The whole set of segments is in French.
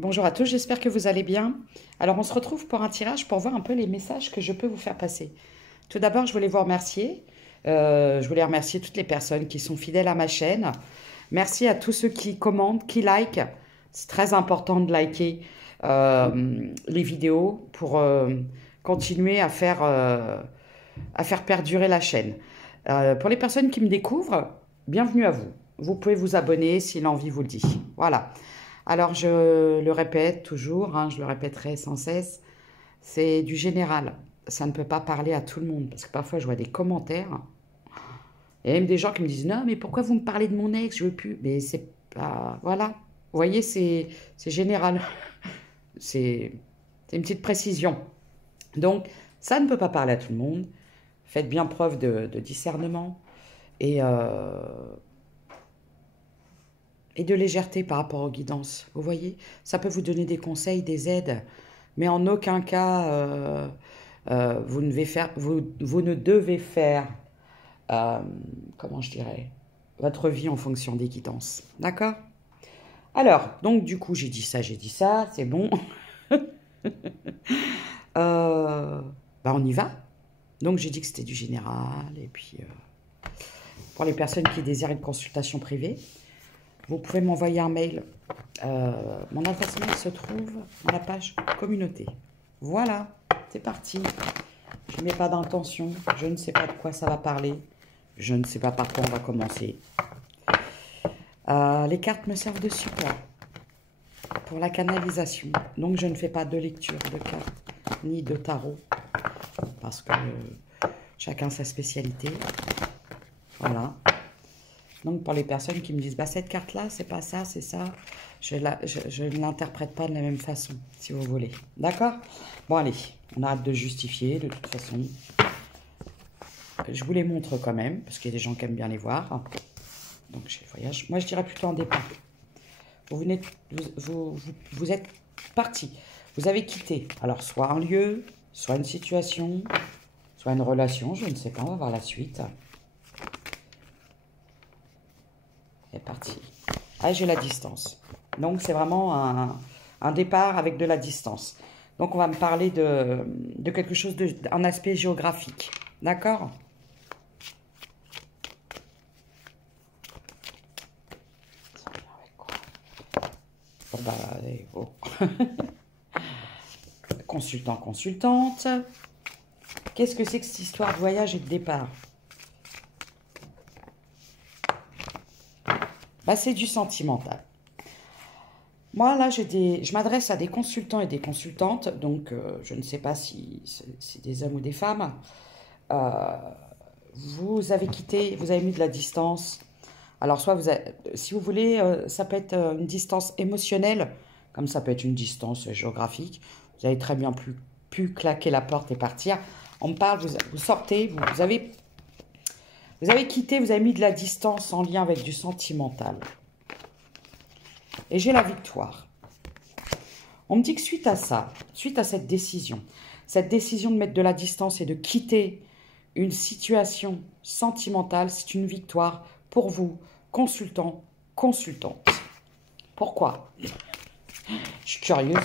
Bonjour à tous, j'espère que vous allez bien. Alors, on se retrouve pour un tirage pour voir un peu les messages que je peux vous faire passer. Tout d'abord, je voulais vous remercier. Je voulais remercier toutes les personnes qui sont fidèles à ma chaîne. Merci à tous ceux qui commentent, qui likent. C'est très important de liker les vidéos pour continuer à faire perdurer la chaîne. Pour les personnes qui me découvrent, bienvenue à vous. Vous pouvez vous abonner si l'envie vous le dit. Voilà. Alors, je le répète toujours, hein, je le répéterai sans cesse, c'est du général. Ça ne peut pas parler à tout le monde, parce que parfois je vois des commentaires, et même des gens qui me disent, non, mais pourquoi vous me parlez de mon ex, je veux plus. Mais c'est pas... Voilà. Vous voyez, c'est général. C'est une petite précision. Donc, ça ne peut pas parler à tout le monde. Faites bien preuve de discernement et et de légèreté par rapport aux guidances. Vous voyez, ça peut vous donner des conseils, des aides, mais en aucun cas, vous ne devez faire, euh, comment je dirais, votre vie en fonction des guidances. D'accord? Alors, donc du coup, j'ai dit ça, c'est bon. On y va. Donc j'ai dit que c'était du général, et puis pour les personnes qui désirent une consultation privée, vous pouvez m'envoyer un mail. Mon adresse mail se trouve dans la page communauté. Voilà, c'est parti. Je n'ai pas d'intention, je ne sais pas de quoi ça va parler, je ne sais pas par quoi on va commencer. Les cartes me servent de support pour la canalisation. Donc je ne fais pas de lecture de cartes ni de tarot parce que chacun sa spécialité. Voilà. Donc pour les personnes qui me disent, bah, cette carte-là, c'est pas ça, c'est ça, je ne l'interprète pas de la même façon, si vous voulez. D'accord? Bon, allez, on arrête de justifier, de toute façon. Je vous les montre quand même, parce qu'il y a des gens qui aiment bien les voir. Donc, chez le voyage, moi, je dirais plutôt un départ. Vous êtes parti. Vous avez quitté, alors, soit un lieu, soit une situation, soit une relation, je ne sais pas, on va voir la suite. C'est parti. Ah, j'ai la distance. Donc, c'est vraiment un départ avec de la distance. Donc, on va me parler de quelque chose, d'un aspect géographique. D'accord? Bon, bah, allez, oh. Consultant, consultante. Qu'est-ce que c'est que cette histoire de voyage et de départ? Bah, c'est du sentimental. Moi, là, je m'adresse à des consultants et des consultantes, donc je ne sais pas si c'est des hommes ou des femmes. Euh, vous avez quitté, vous avez mis de la distance. Alors, si vous voulez, ça peut être une distance émotionnelle, comme ça peut être une distance géographique. Vous avez très bien pu claquer la porte et partir. On me parle, vous sortez, vous avez quitté, vous avez mis de la distance en lien avec du sentimental. Et j'ai la victoire. On me dit que suite à ça, suite à cette décision de mettre de la distance et de quitter une situation sentimentale, c'est une victoire pour vous, consultant, consultante. Pourquoi? Je suis curieuse.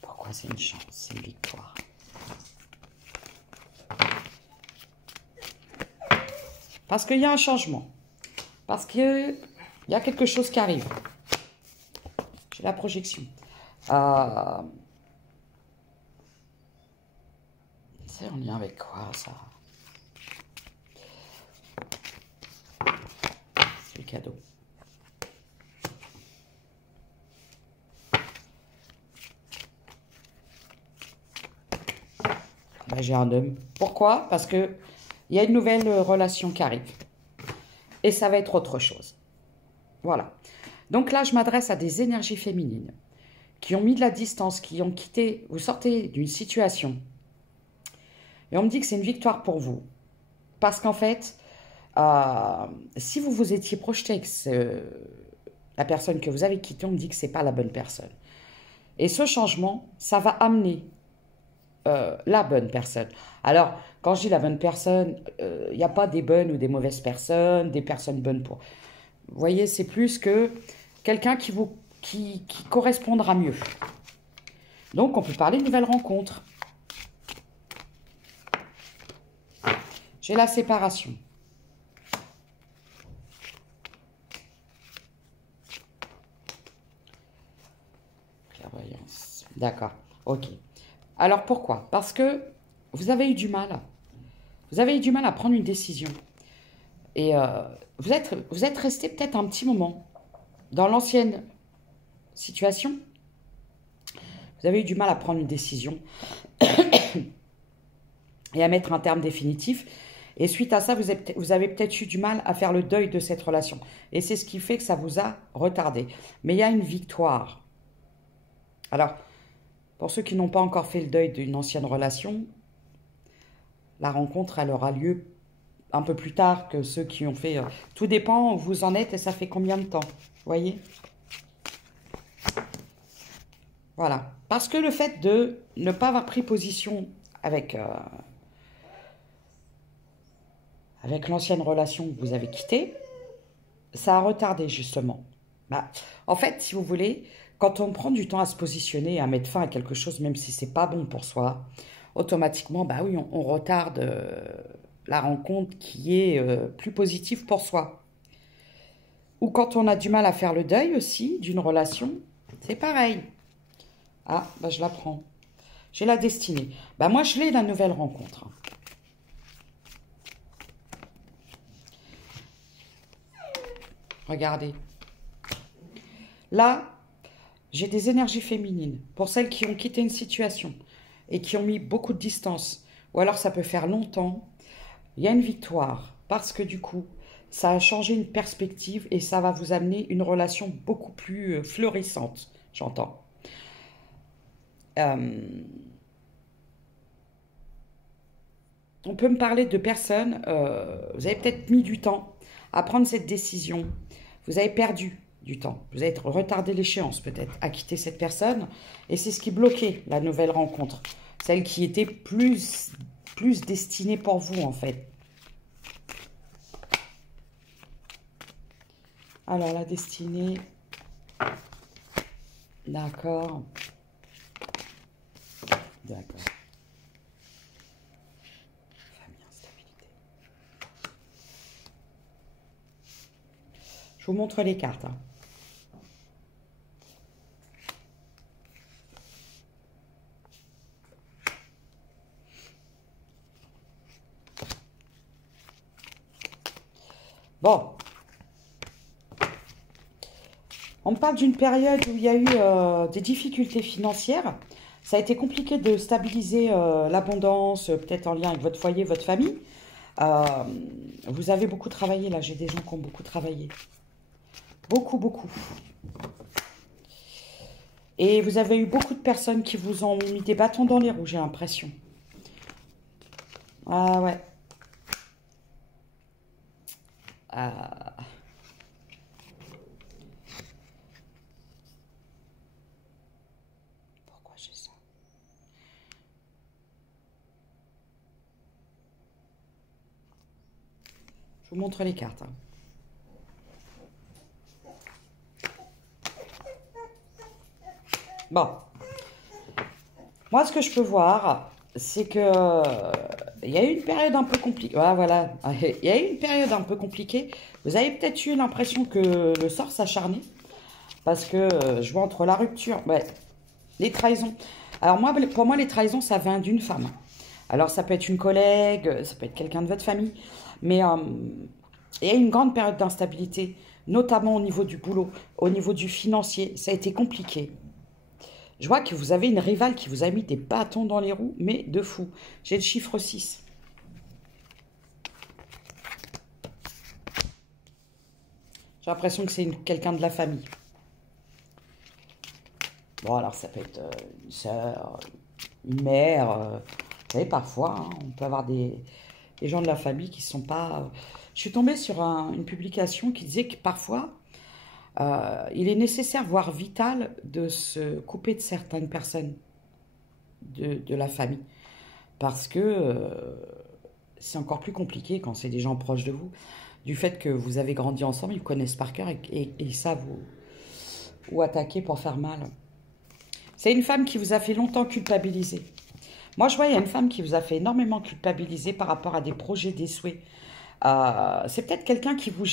Pourquoi c'est une chance, c'est une victoire? Parce qu'il y a un changement. Parce qu'il y a quelque chose qui arrive. J'ai la projection. C'est en lien avec quoi, ça? C'est le cadeau. Ben, j'ai un homme. Pourquoi? Parce que il y a une nouvelle relation qui arrive. Et ça va être autre chose. Voilà. Donc là, je m'adresse à des énergies féminines qui ont mis de la distance, qui ont quitté, vous sortez d'une situation. Et on me dit que c'est une victoire pour vous. Parce qu'en fait, si vous vous étiez projeté avec la personne que vous avez quittée, on me dit que ce n'est pas la bonne personne. Et ce changement, ça va amener la bonne personne. Alors, quand je dis la bonne personne, il n'y a pas des bonnes ou des mauvaises personnes, des personnes bonnes pour... Vous voyez, c'est plus que quelqu'un qui correspondra mieux. Donc, on peut parler de nouvelle rencontre. J'ai la séparation. Clairvoyance. D'accord. Ok. Alors, pourquoi? Parce que vous avez eu du mal. Vous avez eu du mal à prendre une décision. Et vous êtes resté peut-être un petit moment dans l'ancienne situation. Vous avez eu du mal à prendre une décision et à mettre un terme définitif. Et suite à ça, vous avez peut-être eu du mal à faire le deuil de cette relation. Et c'est ce qui fait que ça vous a retardé. Mais il y a une victoire. Alors, pour ceux qui n'ont pas encore fait le deuil d'une ancienne relation, la rencontre, elle aura lieu un peu plus tard que ceux qui ont fait... tout dépend où vous en êtes et ça fait combien de temps. Vous voyez? Voilà. Parce que le fait de ne pas avoir pris position avec l'ancienne relation que vous avez quittée, ça a retardé justement. Bah, en fait, si vous voulez, quand on prend du temps à se positionner et à mettre fin à quelque chose, même si c'est pas bon pour soi, automatiquement, bah oui, on retarde la rencontre qui est plus positive pour soi. Ou quand on a du mal à faire le deuil aussi d'une relation, c'est pareil. Ah, bah je la prends. J'ai la destinée. Bah moi, je l'ai, la nouvelle rencontre. Regardez. Là, j'ai des énergies féminines. Pour celles qui ont quitté une situation et qui ont mis beaucoup de distance, ou alors ça peut faire longtemps, il y a une victoire. Parce que du coup, ça a changé une perspective et ça va vous amener une relation beaucoup plus florissante, j'entends. On peut me parler de personnes, vous avez peut-être mis du temps à prendre cette décision. Vous avez perdu du temps. Vous avez retardé l'échéance peut-être à quitter cette personne. Et c'est ce qui bloquait la nouvelle rencontre. Celle qui était plus destinée pour vous en fait. Alors la destinée. D'accord. D'accord. Famille, instabilité. Je vous montre les cartes. Hein. Bon. On me parle d'une période où il y a eu des difficultés financières. Ça a été compliqué de stabiliser l'abondance, peut-être en lien avec votre foyer, votre famille. Vous avez beaucoup travaillé, là. J'ai des gens qui ont beaucoup travaillé. Beaucoup, beaucoup. Et vous avez eu beaucoup de personnes qui vous ont mis des bâtons dans les roues, j'ai l'impression. Ah ouais. Pourquoi j'ai ça? Je vous montre les cartes. Hein. Bon. Moi, ce que je peux voir, c'est que il y a eu une période un peu compliquée. Ah, voilà. Il y a eu une période un peu compliquée. Vous avez peut-être eu l'impression que le sort s'acharnait. Parce que je vois entre la rupture, ouais, les trahisons. Alors moi, pour moi, les trahisons, ça vient d'une femme. Alors ça peut être une collègue, ça peut être quelqu'un de votre famille. Mais il y a eu une grande période d'instabilité, notamment au niveau du boulot, au niveau du financier. Ça a été compliqué. Je vois que vous avez une rivale qui vous a mis des bâtons dans les roues, mais de fou. J'ai le chiffre 6. J'ai l'impression que c'est quelqu'un de la famille. Bon, alors ça peut être une sœur, une mère. Vous savez, parfois, hein, on peut avoir des gens de la famille qui ne sont pas... Je suis tombée sur une publication qui disait que parfois... il est nécessaire, voire vital, de se couper de certaines personnes de la famille. Parce que c'est encore plus compliqué quand c'est des gens proches de vous. Du fait que vous avez grandi ensemble, ils vous connaissent par cœur et ils savent ou attaquer pour faire mal. C'est une femme qui vous a fait longtemps culpabiliser. Moi, je vois, il y a une femme qui vous a fait énormément culpabiliser par rapport à des projets, des souhaits. C'est peut-être quelqu'un qui vous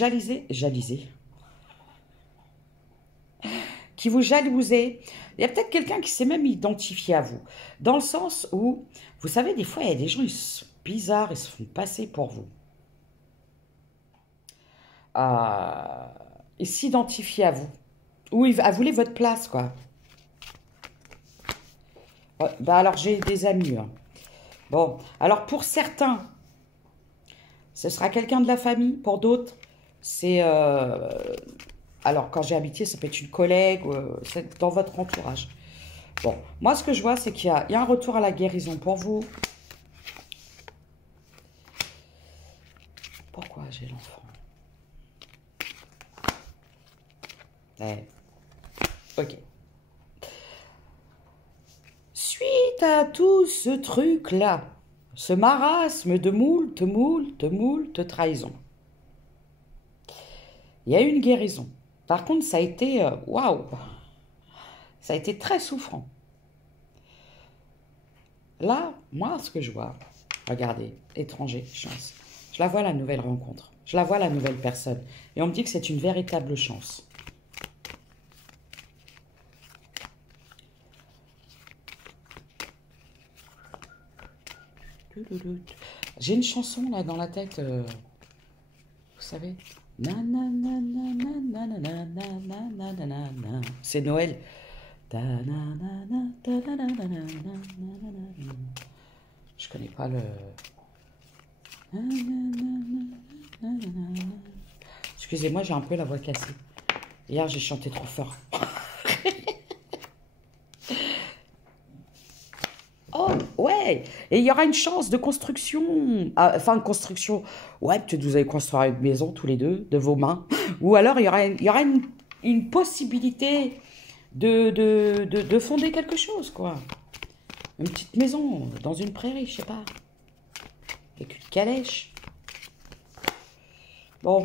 qui vous jalousait. Il y a peut-être quelqu'un qui s'est même identifié à vous. Dans le sens où, vous savez, des fois, il y a des gens, ils sont bizarres, ils se font passer pour vous. Ils s'identifient à vous. Ou ils voulaient votre place, quoi. Ouais, bah alors, j'ai des amis. Hein. Bon, alors pour certains, ce sera quelqu'un de la famille. Pour d'autres, c'est... alors, quand j'ai habité, ça peut être une collègue, c'est dans votre entourage. Bon, moi, ce que je vois, c'est qu'il y a un retour à la guérison pour vous. Pourquoi j'ai l'enfant? Ok. Suite à tout ce truc-là, ce marasme de moult trahisons, il y a eu une guérison. Par contre, ça a été... waouh! Ça a été très souffrant. Là, moi, ce que je vois, regardez, étranger, chance. Je la vois, la nouvelle rencontre. Je la vois, la nouvelle personne. Et on me dit que c'est une véritable chance. J'ai une chanson, là, dans la tête. Vous savez. C'est Noël. Je connais pas le... Excusez-moi, j'ai un peu la voix cassée. Hier, j'ai chanté trop fort. Oh, ouais. Et il y aura une chance de construction. Enfin, de construction. Ouais, peut-être vous allez construire une maison tous les deux, de vos mains. Ou alors, il y aura une possibilité de fonder quelque chose, quoi. Une petite maison dans une prairie, je sais pas. Avec une calèche. Bon,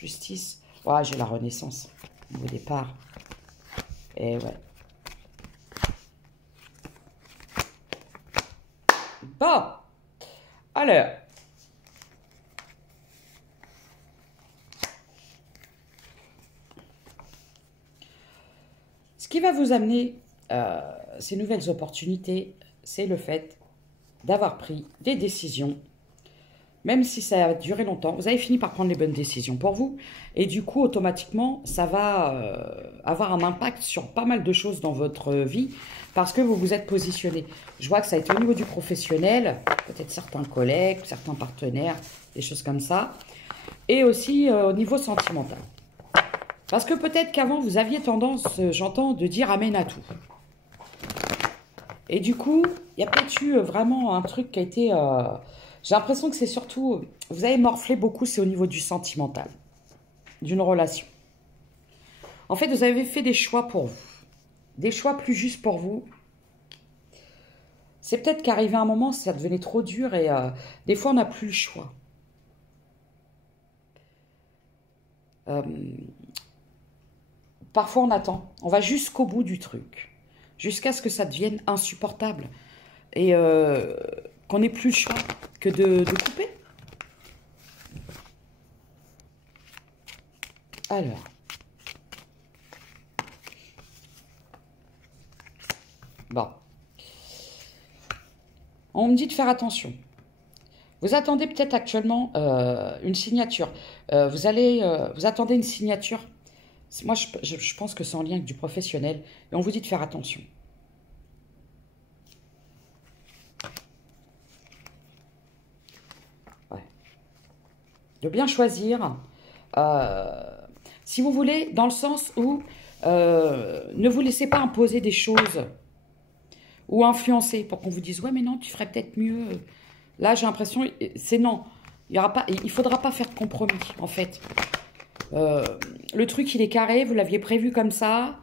justice. Ouais, j'ai la renaissance au départ. Et ouais. Bon, alors. Ce qui va vous amener ces nouvelles opportunités, c'est le fait d'avoir pris des décisions. Même si ça a duré longtemps, vous avez fini par prendre les bonnes décisions pour vous. Et du coup, automatiquement, ça va avoir un impact sur pas mal de choses dans votre vie parce que vous vous êtes positionné. Je vois que ça a été au niveau du professionnel, peut-être certains collègues, certains partenaires, des choses comme ça. Et aussi au niveau sentimental. Parce que peut-être qu'avant, vous aviez tendance, j'entends, de dire amen à tout. Et du coup, il y a peut-être eu vraiment un truc qui a été... j'ai l'impression que c'est surtout... Vous avez morflé beaucoup, c'est au niveau du sentimental. D'une relation. En fait, vous avez fait des choix pour vous. Des choix plus justes pour vous. C'est peut-être qu'arrivé à un moment, ça devenait trop dur et des fois, on n'a plus le choix. Parfois, on attend. On va jusqu'au bout du truc. Jusqu'à ce que ça devienne insupportable. Et qu'on n'ait plus le choix que de couper. Alors. Bon. On me dit de faire attention. Vous attendez peut-être actuellement une signature. Vous attendez une signature. Moi, je pense que c'est en lien avec du professionnel. Et on vous dit de faire attention. Ouais. De bien choisir. Si vous voulez, dans le sens où ne vous laissez pas imposer des choses ou influencer pour qu'on vous dise « Ouais, mais non, tu ferais peut-être mieux. » Là, j'ai l'impression, c'est non. Il ne faudra pas faire de compromis, en fait. Le truc, il est carré, vous l'aviez prévu comme ça.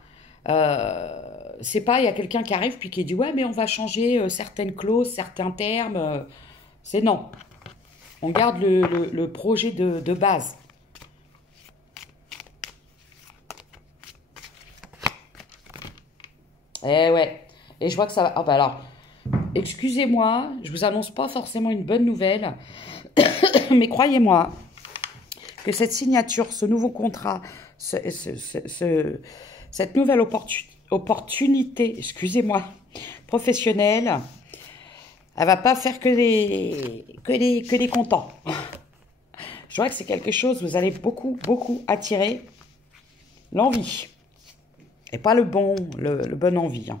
C'est pas, il y a quelqu'un qui arrive puis qui dit « Ouais, mais on va changer certaines clauses, certains termes. C'est non. On garde le projet de base. Eh ouais. Et je vois que ça va... Ah bah alors, excusez-moi, je vous annonce pas forcément une bonne nouvelle, mais croyez-moi que cette signature, ce nouveau contrat, cette nouvelle opportunité, excusez-moi, professionnelle, elle va pas faire que des contents. Je vois que c'est quelque chose, vous allez beaucoup, beaucoup attirer l'envie. Et pas le bon envie. Hein.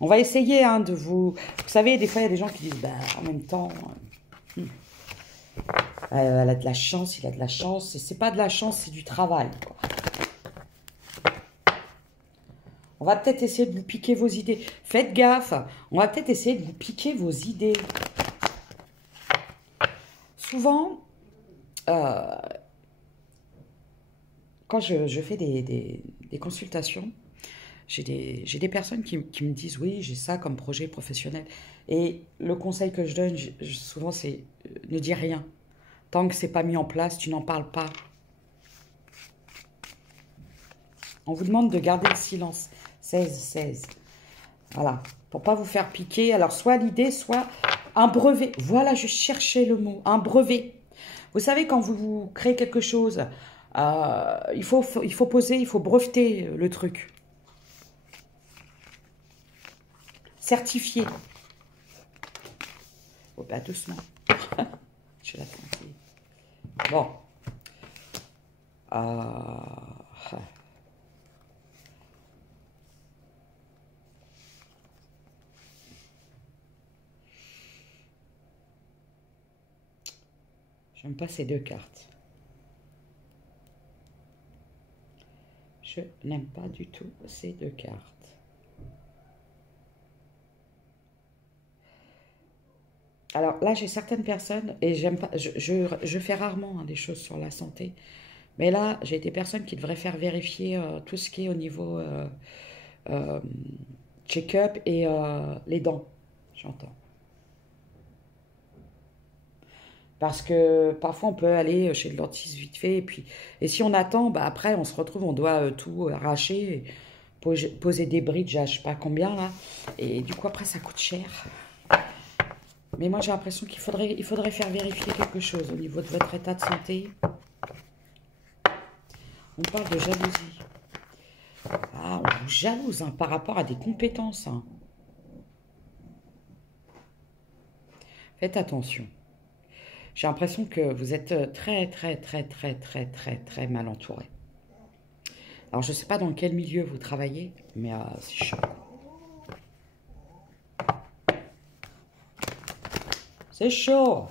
On va essayer de vous... Vous savez, des fois, il y a des gens qui disent, bah, en même temps, elle a de la chance, il a de la chance. Et c'est pas de la chance, c'est du travail. Quoi. On va peut-être essayer de vous piquer vos idées. Faites gaffe. On va peut-être essayer de vous piquer vos idées. Souvent, quand je fais des consultations, j'ai des personnes qui me disent, oui, j'ai ça comme projet professionnel. Et le conseil que je donne, souvent, c'est ne dis rien. Tant que c'est pas mis en place, tu n'en parles pas. On vous demande de garder le silence. 16. Voilà. Pour pas vous faire piquer. Alors, soit l'idée, soit un brevet. Voilà, je cherchais le mot. Un brevet. Vous savez, quand vous créez quelque chose, il faut poser, il faut breveter le truc. Certifié. Oh, bah, doucement. Je vais la tenter. Bon. J'aime pas ces deux cartes. Je n'aime pas du tout ces deux cartes. Alors là, j'ai certaines personnes, et j'aime pas, je fais rarement des choses sur la santé, mais là, j'ai des personnes qui devraient faire vérifier tout ce qui est au niveau euh, check-up et les dents, j'entends. Parce que parfois, on peut aller chez le dentiste vite fait, et si on attend, bah, après, on se retrouve, on doit tout arracher, et poser des bridges à je sais pas combien, là, et du coup, après, ça coûte cher. Mais moi, j'ai l'impression qu'il faudrait faire vérifier quelque chose au niveau de votre état de santé. On parle de jalousie. Ah, on vous jalouse par rapport à des compétences. Hein. Faites attention. J'ai l'impression que vous êtes très, très, très, très, très, très, très mal entouré. Alors, je ne sais pas dans quel milieu vous travaillez, mais c'est chaud. C'est chaud.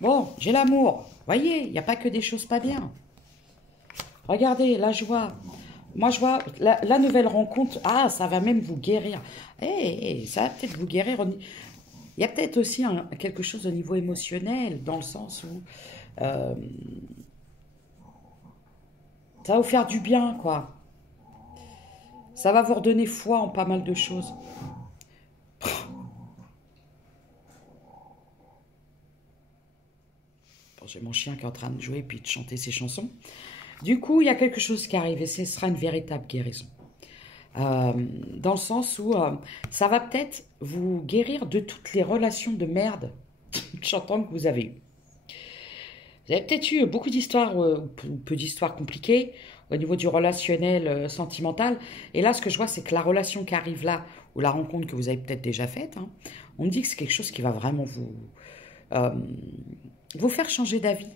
Bon, j'ai l'amour. Voyez, il n'y a pas que des choses pas bien. Regardez, là, je vois. Moi, je vois la nouvelle rencontre. Ah, ça va même vous guérir. Ça va peut-être vous guérir. Il y a peut-être aussi quelque chose au niveau émotionnel, dans le sens où euh, ça va vous faire du bien, quoi. Ça va vous redonner foi en pas mal de choses. Bon, j'ai mon chien qui est en train de jouer puis de chanter ses chansons. Du coup, il y a quelque chose qui arrive et ce sera une véritable guérison. Euh, Dans le sens où ça va peut-être vous guérir de toutes les relations de merde j'entends que vous avez eues. Vous avez peut-être eu beaucoup d'histoires, ou peu d'histoires compliquées au niveau du relationnel sentimental. Et là, ce que je vois, c'est que la relation qui arrive là, ou la rencontre que vous avez peut-être déjà faite, hein, on me dit que c'est quelque chose qui va vraiment euh, vous faire changer d'avis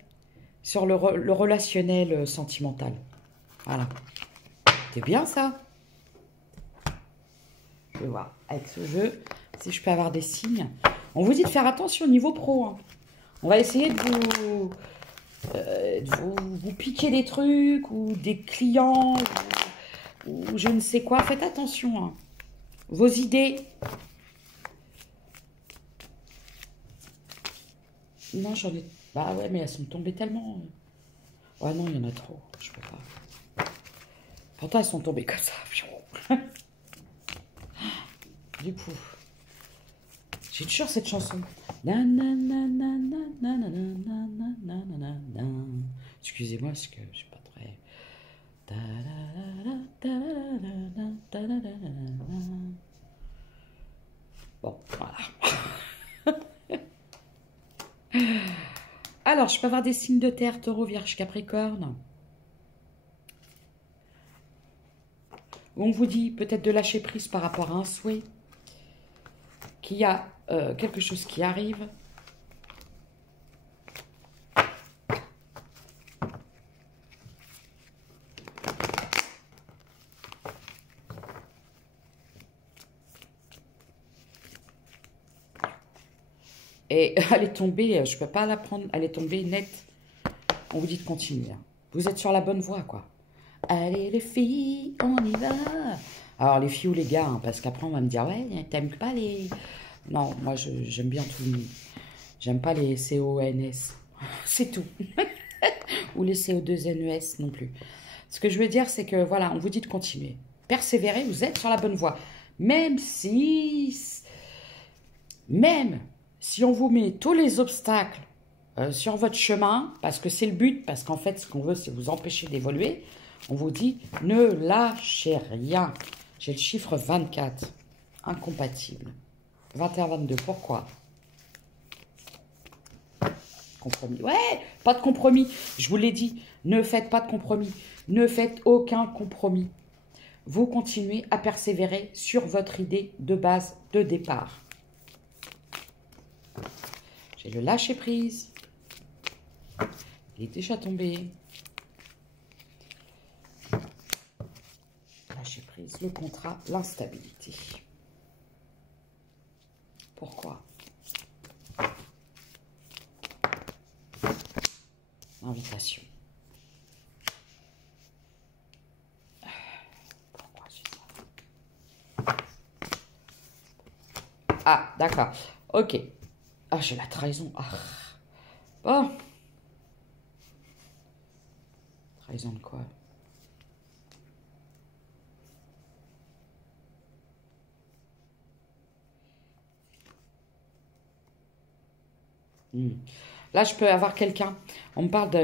sur le relationnel sentimental. Voilà. C'est bien ça. Je vais voir avec ce jeu si je peux avoir des signes. On vous dit de faire attention au niveau pro. Hein. On va essayer de vous piquer des trucs ou des clients ou je ne sais quoi. Faites attention. Hein. Vos idées. Non, j'en ai... Bah ouais, mais elles sont tombées tellement... Ouais, non, il y en a trop. Je peux pas. Pourtant, elles sont tombées comme ça. Du coup, j'ai toujours cette chanson. Excusez-moi, parce que je suis pas très... Bon, voilà. Alors, je peux avoir des signes de terre, Taureau, Vierge, Capricorne. On vous dit peut-être de lâcher prise par rapport à un souhait, qu'il y a quelque chose qui arrive. Et elle est tombée, je ne peux pas la prendre, elle est tombée nette. On vous dit de continuer. Vous êtes sur la bonne voie, quoi. Allez les filles, on y va. Alors les filles ou les gars, hein, parce qu'après on va me dire, ouais, t'aimes pas les... Non, moi j'aime bien tout le monde. J'aime pas les CONS. C'est tout. Ou les CO2NES non plus. Ce que je veux dire, c'est que voilà, on vous dit de continuer. Persévérez, vous êtes sur la bonne voie. Même si on vous met tous les obstacles sur votre chemin, parce que c'est le but, parce qu'en fait, ce qu'on veut, c'est vous empêcher d'évoluer, on vous dit, ne lâchez rien. J'ai le chiffre 24, incompatible. 21-22, pourquoi? Compromis. Ouais, pas de compromis. Je vous l'ai dit, ne faites pas de compromis. Ne faites aucun compromis. Vous continuez à persévérer sur votre idée de base de départ. J'ai le lâcher prise. Il est déjà tombé. Lâcher prise, le contrat, l'instabilité. Pourquoi? Invitation. Pourquoi c'est ça? Ah, d'accord. Ok. Ah, j'ai la trahison. Ah. Bon. Trahison de quoi? Là, je peux avoir quelqu'un. On me parle de...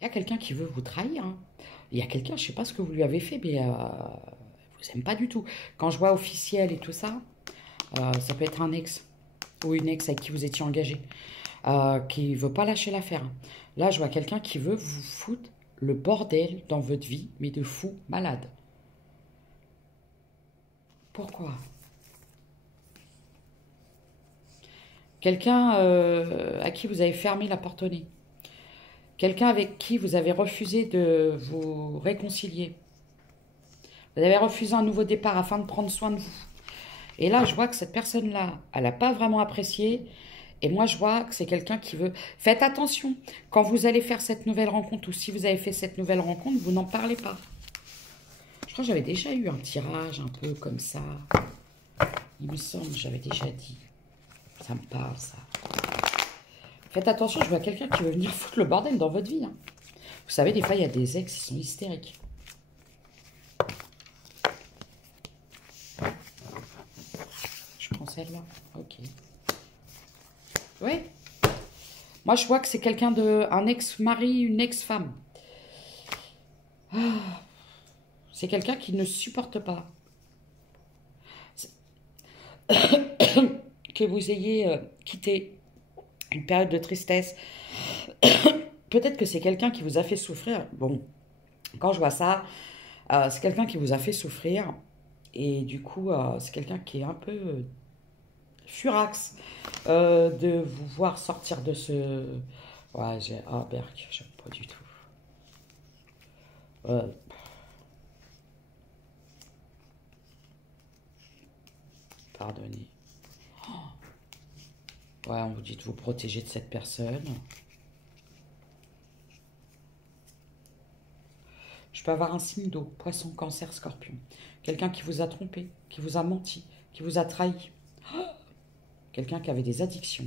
Il y a quelqu'un qui veut vous trahir. Hein. Il y a quelqu'un, je ne sais pas ce que vous lui avez fait, mais vous aime pas du tout. Quand je vois officiel et tout ça, ça peut être un ex ou une ex avec qui vous étiez engagé, qui ne veut pas lâcher l'affaire. Là, je vois quelqu'un qui veut vous foutre le bordel dans votre vie, mais de fou malade. Pourquoi? Quelqu'un à qui vous avez fermé la porte au nez. Quelqu'un avec qui vous avez refusé de vous réconcilier. Vous avez refusé un nouveau départ afin de prendre soin de vous. Et là, je vois que cette personne-là, elle n'a pas vraiment apprécié. Et moi, je vois que c'est quelqu'un qui veut... Faites attention, quand vous allez faire cette nouvelle rencontre, ou si vous avez fait cette nouvelle rencontre, vous n'en parlez pas. Je crois que j'avais déjà eu un tirage un peu comme ça. Il me semble que j'avais déjà dit. Ça me parle, ça. Faites attention, je vois quelqu'un qui veut venir foutre le bordel dans votre vie. Hein. Vous savez, des fois, il y a des ex qui sont hystériques. Je prends celle-là. Ok. Oui. Moi, je vois que c'est quelqu'un de... Un ex-mari, une ex-femme. Ah. C'est quelqu'un qui ne supporte pas. Que vous ayez quitté une période de tristesse. Peut-être que c'est quelqu'un qui vous a fait souffrir. Bon, quand je vois ça, c'est quelqu'un qui vous a fait souffrir. Et du coup, c'est quelqu'un qui est un peu furax de vous voir sortir de ce... Ouais, j'ai... Ah, Berk, j'aime pas du tout. Pardonnez. Ouais, on vous dit de vous protéger de cette personne. Je peux avoir un signe d'eau, poisson, cancer, scorpion. Quelqu'un qui vous a trompé, qui vous a menti, qui vous a trahi. Quelqu'un qui avait des addictions,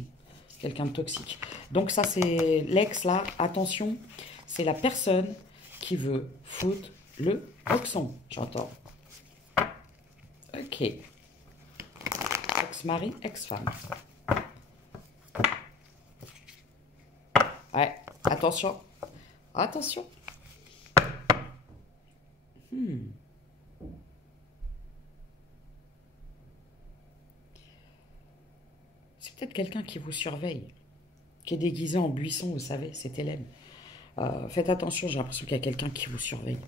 quelqu'un de toxique. Donc ça, c'est l'ex, là. Attention, c'est la personne qui veut foutre le boxon, j'entends. Ok. Ex-mari, ex-femme. attention. Attention. C'est peut-être quelqu'un qui vous surveille, qui est déguisé en buisson, vous savez, c'est Hélène. Faites attention, j'ai l'impression qu'il y a quelqu'un qui vous surveille.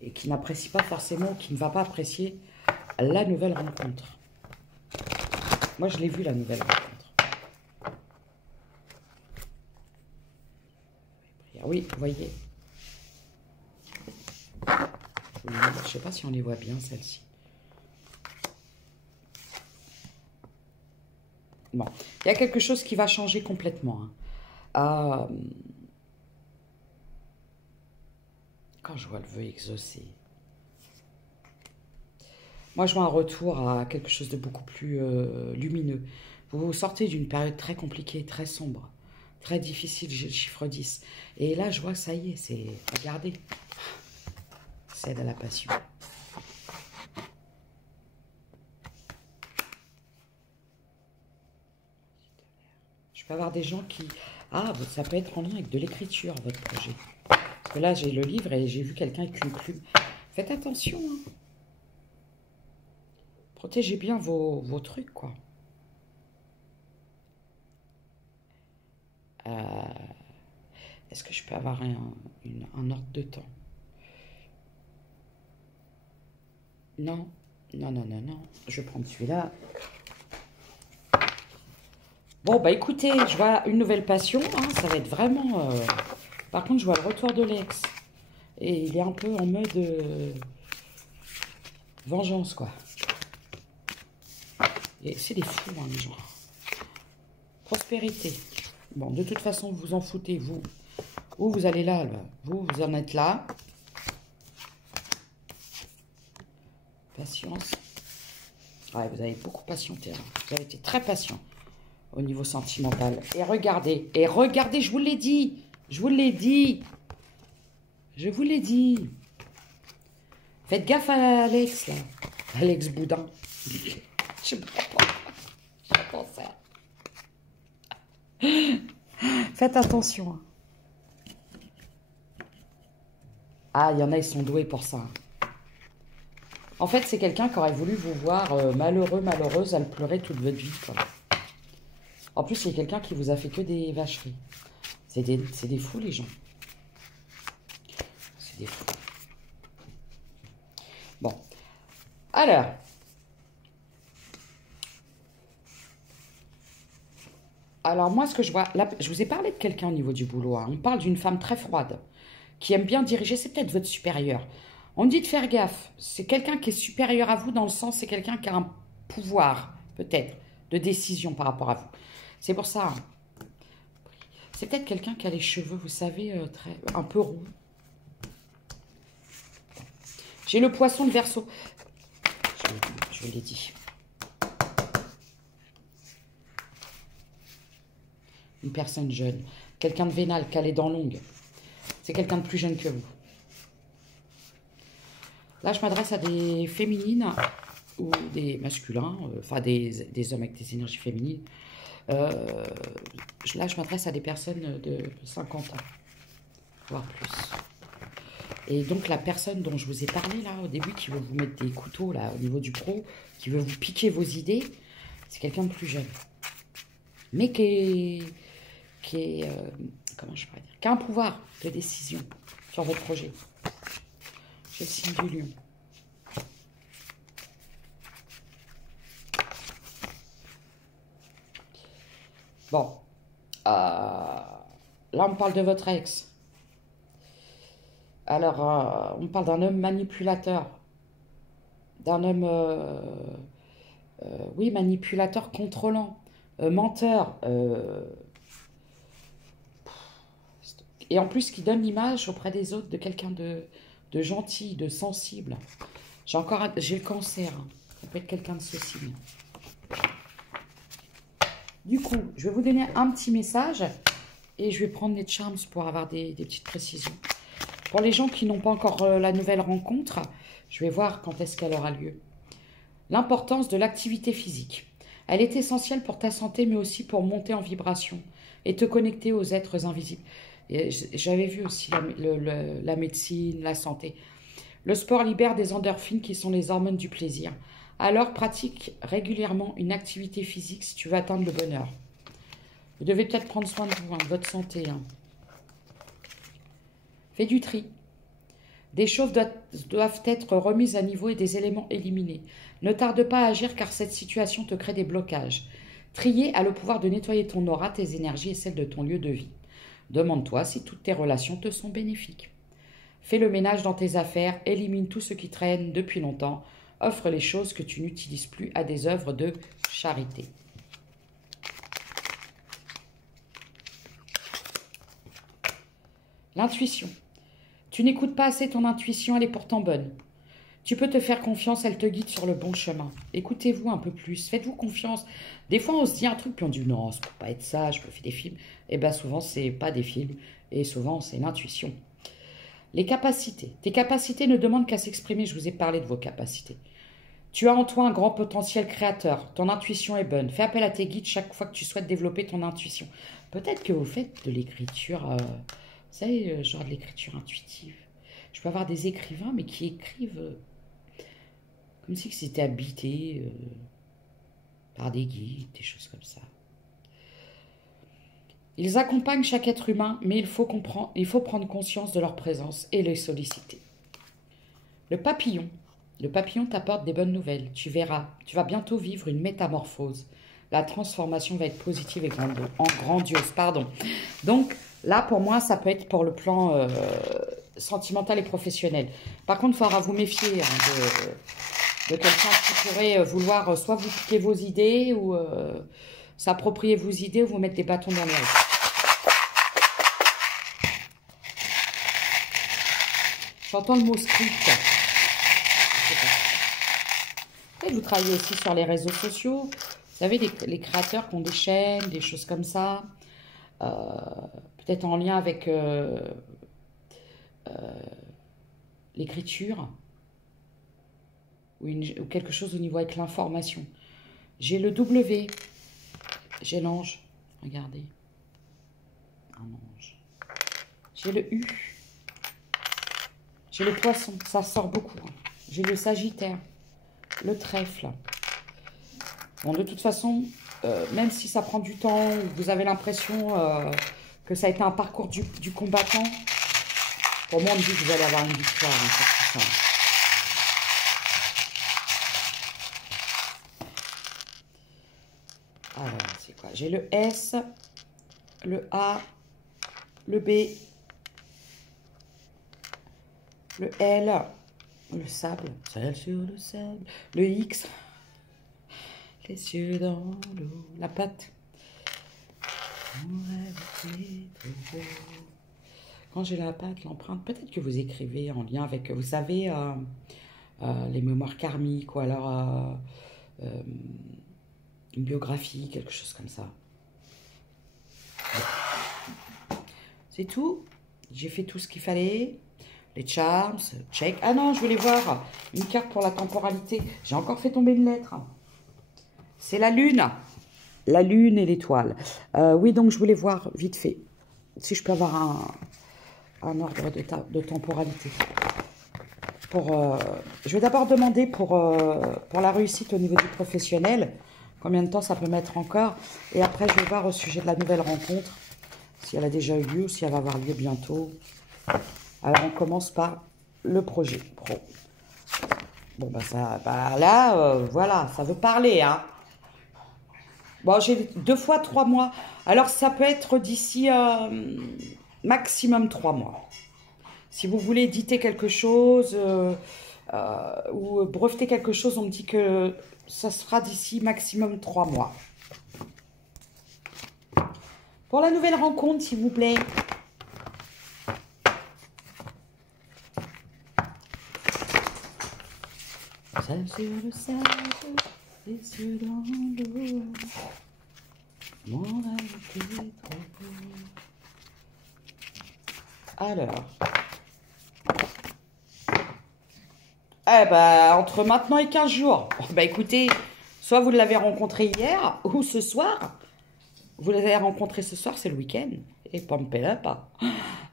Et qui n'apprécie pas forcément, qui ne va pas apprécier la nouvelle rencontre. Moi, je l'ai vu, la nouvelle rencontre. Oui, vous voyez. Je ne sais pas si on les voit bien, celles-ci. Bon, il y a quelque chose qui va changer complètement. Quand je vois le vœu exaucé, moi je vois un retour à quelque chose de beaucoup plus lumineux. Vous sortez d'une période très compliquée, très sombre, très difficile, j'ai le chiffre 10. Et là je vois que ça y est, c'est, regardez, cède à la passion. Je peux avoir des gens qui... Ah, ça peut être en lien avec de l'écriture, votre projet. Parce que là, j'ai le livre et j'ai vu quelqu'un avec une plume. Faites attention. Hein. Protégez bien vos trucs, quoi. Est-ce que je peux avoir un ordre de temps? Non. Non, non, non, non. Je vais prendre celui-là. Bon, bah écoutez, je vois une nouvelle passion. Hein, ça va être vraiment... Par contre, je vois le retour de l'ex. Et il est un peu en mode... vengeance, quoi. Et c'est des fous, hein, les gens. Prospérité. Bon, de toute façon, vous en foutez, vous. Vous allez là. Vous en êtes là. Patience. Ouais, vous avez beaucoup patienté. Hein. Vous avez été très patient au niveau sentimental. Et regardez, je vous l'ai dit. Je vous l'ai dit. Je vous l'ai dit. Faites gaffe à Alex, là. Alex Boudin. Je sais pas pourquoi. Faites attention. Ah, il y en a, ils sont doués pour ça. En fait, c'est quelqu'un qui aurait voulu vous voir malheureux, malheureuse, à le pleurer toute votre vie, quoi. En plus, c'est quelqu'un qui vous a fait que des vacheries. C'est des fous, les gens. C'est des fous. Bon. Alors. Alors, moi, ce que je vois... Là, je vous ai parlé de quelqu'un au niveau du boulot. Hein. On parle d'une femme très froide, qui aime bien diriger. C'est peut-être votre supérieur. On me dit de faire gaffe. C'est quelqu'un qui est supérieur à vous, dans le sens, c'est quelqu'un qui a un pouvoir, peut-être, de décision par rapport à vous. C'est pour ça. Hein. C'est peut-être quelqu'un qui a les cheveux, vous savez, un peu roux. J'ai le poisson de Verseau. Je vous l'ai dit. Une personne jeune. Quelqu'un de vénal, qui a les dents longues. C'est quelqu'un de plus jeune que vous. Là, je m'adresse à des féminines ou des masculins, enfin des hommes avec des énergies féminines. Là, je m'adresse à des personnes de 50 ans, voire plus. Et donc, la personne dont je vous ai parlé, là, au début, qui veut vous mettre des couteaux, là, au niveau du pro, qui veut vous piquer vos idées, c'est quelqu'un de plus jeune. Mais qui est comment je pourrais dire, qui a un pouvoir de décision sur votre projet. J'ai le signe du lion. Bon. Là, on parle de votre ex. Alors, on parle d'un homme manipulateur. D'un homme, oui, manipulateur, contrôlant, menteur. Et en plus, qui donne l'image auprès des autres de quelqu'un de gentil, de sensible. J'ai le cancer. Hein. Ça peut être quelqu'un de ce signe. Du coup, je vais vous donner un petit message et je vais prendre les charms pour avoir des petites précisions. Pour les gens qui n'ont pas encore la nouvelle rencontre, je vais voir quand est-ce qu'elle aura lieu. L'importance de l'activité physique. Elle est essentielle pour ta santé, mais aussi pour monter en vibration. et te connecter aux êtres invisibles. J'avais vu aussi la médecine, la santé. Le sport libère des endorphines qui sont les hormones du plaisir. Alors pratique régulièrement une activité physique si tu veux atteindre le bonheur. Vous devez peut-être prendre soin de vous, hein, de votre santé. Hein. Fais du tri. Des choses doivent être remises à niveau et des éléments éliminés. Ne tarde pas à agir car cette situation te crée des blocages. Trier a le pouvoir de nettoyer ton aura, tes énergies et celles de ton lieu de vie. Demande-toi si toutes tes relations te sont bénéfiques. Fais le ménage dans tes affaires, élimine tout ce qui traîne depuis longtemps, offre les choses que tu n'utilises plus à des œuvres de charité. L'intuition. Tu n'écoutes pas assez ton intuition, elle est pourtant bonne. Tu peux te faire confiance, elle te guide sur le bon chemin. Écoutez-vous un peu plus, faites-vous confiance. Des fois, on se dit un truc, puis on dit non, ça ne peut pas être ça, je peux faire des films. Et bien souvent, ce n'est pas des films, et souvent, c'est l'intuition. Les capacités. Tes capacités ne demandent qu'à s'exprimer, je vous ai parlé de vos capacités. Tu as en toi un grand potentiel créateur, ton intuition est bonne. Fais appel à tes guides chaque fois que tu souhaites développer ton intuition. Peut-être que vous faites de l'écriture, vous savez, genre de l'écriture intuitive. Je peux avoir des écrivains, mais qui écrivent comme si c'était habité par des guides, des choses comme ça. Ils accompagnent chaque être humain, mais il faut prendre conscience de leur présence et les solliciter. Le papillon. Le papillon t'apporte des bonnes nouvelles. Tu verras, tu vas bientôt vivre une métamorphose. La transformation va être positive et grandiose. Donc, là, pour moi, ça peut être pour le plan sentimental et professionnel. Par contre, il faudra vous méfier de quelqu'un qui pourrait vouloir soit vous piquer vos idées ou s'approprier vos idées ou vous mettre des bâtons dans les roues. J'entends le mot script. Peut-être vous travaillez aussi sur les réseaux sociaux. Vous savez, les créateurs qui ont des chaînes, des choses comme ça. Peut-être en lien avec l'écriture. Ou quelque chose au niveau avec l'information. J'ai le W. J'ai l'ange. Regardez. Un ange. J'ai le U. J'ai le poisson. Ça sort beaucoup. J'ai le sagittaire. Le trèfle. Bon, de toute façon, même si ça prend du temps, vous avez l'impression que ça a été un parcours du combattant, pour moi, on me dit que vous allez avoir une victoire. Hein, alors, c'est quoi? J'ai le S, le A, le B, le L, le sable, celle sur le sable, le X, les yeux dans l'eau, la patte. Quand j'ai la patte, l'empreinte, peut-être que vous écrivez en lien avec, vous savez, les mémoires karmiques ou alors une biographie, quelque chose comme ça. C'est tout. J'ai fait tout ce qu'il fallait. Les charms, check. Ah non, je voulais voir une carte pour la temporalité. J'ai encore fait tomber une lettre. C'est la lune. La lune et l'étoile. Oui, donc je voulais voir vite fait si je peux avoir un ordre de temporalité. Je vais d'abord demander pour la réussite au niveau du professionnel, combien de temps ça peut mettre encore. Et après, je vais voir au sujet de la nouvelle rencontre, si elle a déjà eu lieu ou si elle va avoir lieu bientôt. Alors, on commence par le projet pro. Bon, là, voilà, ça veut parler, hein. Bon, j'ai 2 fois 3 mois. Alors, ça peut être d'ici maximum 3 mois. Si vous voulez éditer quelque chose ou breveter quelque chose, on me dit que ça sera d'ici maximum 3 mois. Pour la nouvelle rencontre, s'il vous plaît. Celle sur le sable, les yeux dans l'eau. Mon rêve est trop beau. Alors. Eh ben, entre maintenant et 15 jours. Bah écoutez, soit vous l'avez rencontré hier, ou ce soir, Vous les avez rencontrés ce soir, c'est le week-end. Et pompez-le pas.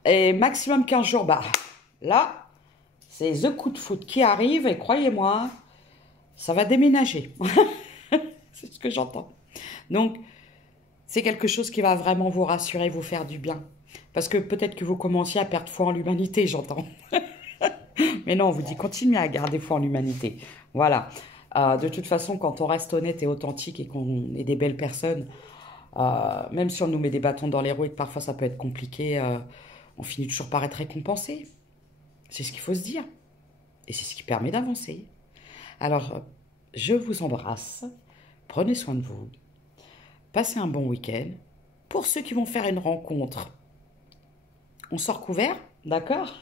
Et maximum 15 jours, bah là, c'est the coup de foot qui arrive et croyez-moi, ça va déménager. C'est ce que j'entends. Donc, c'est quelque chose qui va vraiment vous rassurer, vous faire du bien. Parce que peut-être que vous commenciez à perdre foi en l'humanité, j'entends. Mais non, on vous dit continuez à garder foi en l'humanité. Voilà. De toute façon, quand on reste honnête et authentique et qu'on est des belles personnes, même si on nous met des bâtons dans les roues et que parfois ça peut être compliqué, on finit toujours par être récompensé. C'est ce qu'il faut se dire. Et c'est ce qui permet d'avancer. Alors, je vous embrasse. Prenez soin de vous. Passez un bon week-end. Pour ceux qui vont faire une rencontre, on sort couvert, d'accord?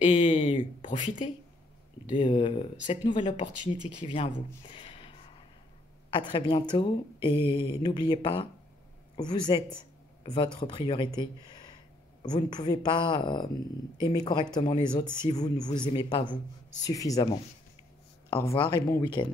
Et profitez de cette nouvelle opportunité qui vient à vous. À très bientôt et n'oubliez pas, vous êtes votre priorité. Vous ne pouvez pas aimer correctement les autres si vous ne vous aimez pas vous suffisamment. Au revoir et bon week-end.